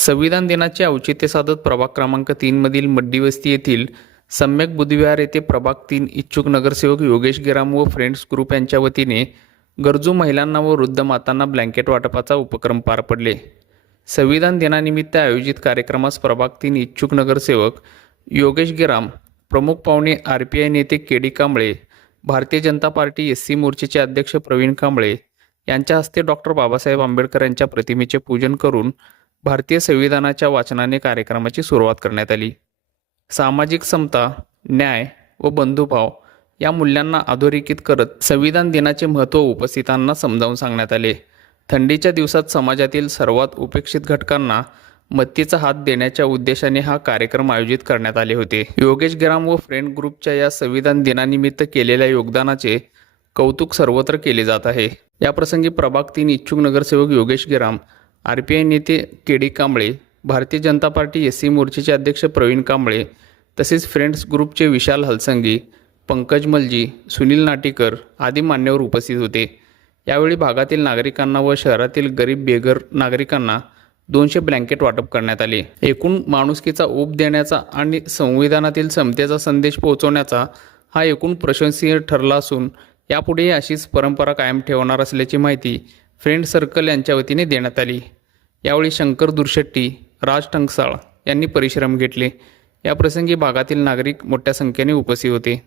संविधान दिनाचे औचित्य साधत प्रभाग क्रमांक तीनमधील मड्डीवस्ती येथील सम्यक बुधविहार येथे प्रभाग तीन इच्छुक नगरसेवक योगेश गिराम व फ्रेंड्स ग्रुप यांच्या वतीने गरजू महिलांना व वृद्ध मातांना ब्लँकेट वाटपाचा उपक्रम पार पडले. संविधान दिनानिमित्त आयोजित कार्यक्रमास प्रभाग तीन इच्छुक नगरसेवक योगेश गिराम प्रमुख पाहुणे आर पी आय नेते K D Kamble Bharatiya Janata Party S C मोर्चेचे अध्यक्ष प्रवीण कांबळे यांच्या हस्ते डॉक्टर बाबासाहेब आंबेडकर यांच्या प्रतिमेचे पूजन करून भारतीय संविधानाच्या वाचनाने कार्यक्रमाची सुरुवात करण्यात आली. सामाजिक समता न्याय व बंधुभाव या मूल्यांना अधोरेखित करत संविधान दिनाचे महत्त्व उपस्थितांना समजावून सांगण्यात आले. थंडीच्या दिवसात समाजातील सर्वात उपेक्षित घटकांना मत्तीचा हात देण्याच्या उद्देशाने हा कार्यक्रम आयोजित करण्यात आले होते. योगेश ग्राम व फ्रेंड ग्रुपच्या या संविधान दिनानिमित्त केलेल्या योगदानाचे कौतुक सर्वत्र केले जात आहे. याप्रसंगी प्रभाग तीन इच्छुक नगरसेवक योगेश ग्राम आर पी आय नेते K D Kamble Bharatiya Janata Party S C मोर्चेचे अध्यक्ष प्रवीण कांबळे तसेच फ्रेंड्स ग्रुपचे विशाल हलसंगी पंकज मलजी सुनील नाटेकर आदी मान्यवर उपस्थित होते. यावेळी भागातील नागरिकांना व शहरातील गरीब बेघर नागरिकांना दोनशे ब्लँकेट वाटप करण्यात आले. एकूण माणुसकीचा ओप देण्याचा आणि संविधानातील समतेचा संदेश पोहोचवण्याचा हा एकूण प्रशंसीय ठरला असून यापुढेही अशीच परंपरा कायम ठेवणार असल्याची माहिती फ्रेंड सर्कल यांच्या वतीने देण्यात आली. यावेळी शंकर दुरशेट्टी राज टंकसाळ यांनी परिश्रम घेतले. याप्रसंगी भागातील नागरिक मोठ्या संख्येने उपस्थित होते.